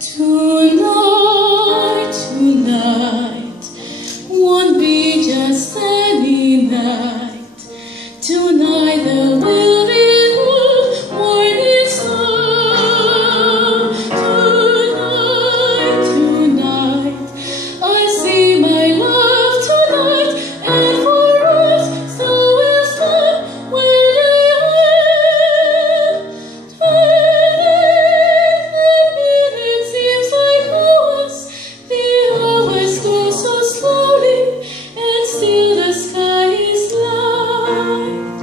Tonight, tonight won't be just any night. Tonight there will be no morning sun. Tonight, tonight I see my love tonight, and for us so will stand where they are. It seems like hours, the hours go so slowly, and still the sky is light.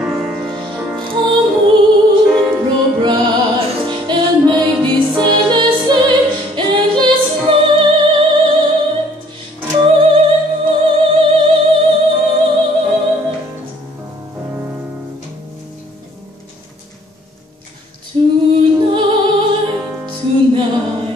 Oh, moon, grow bright, and make this endless day endless night. Tonight, tonight.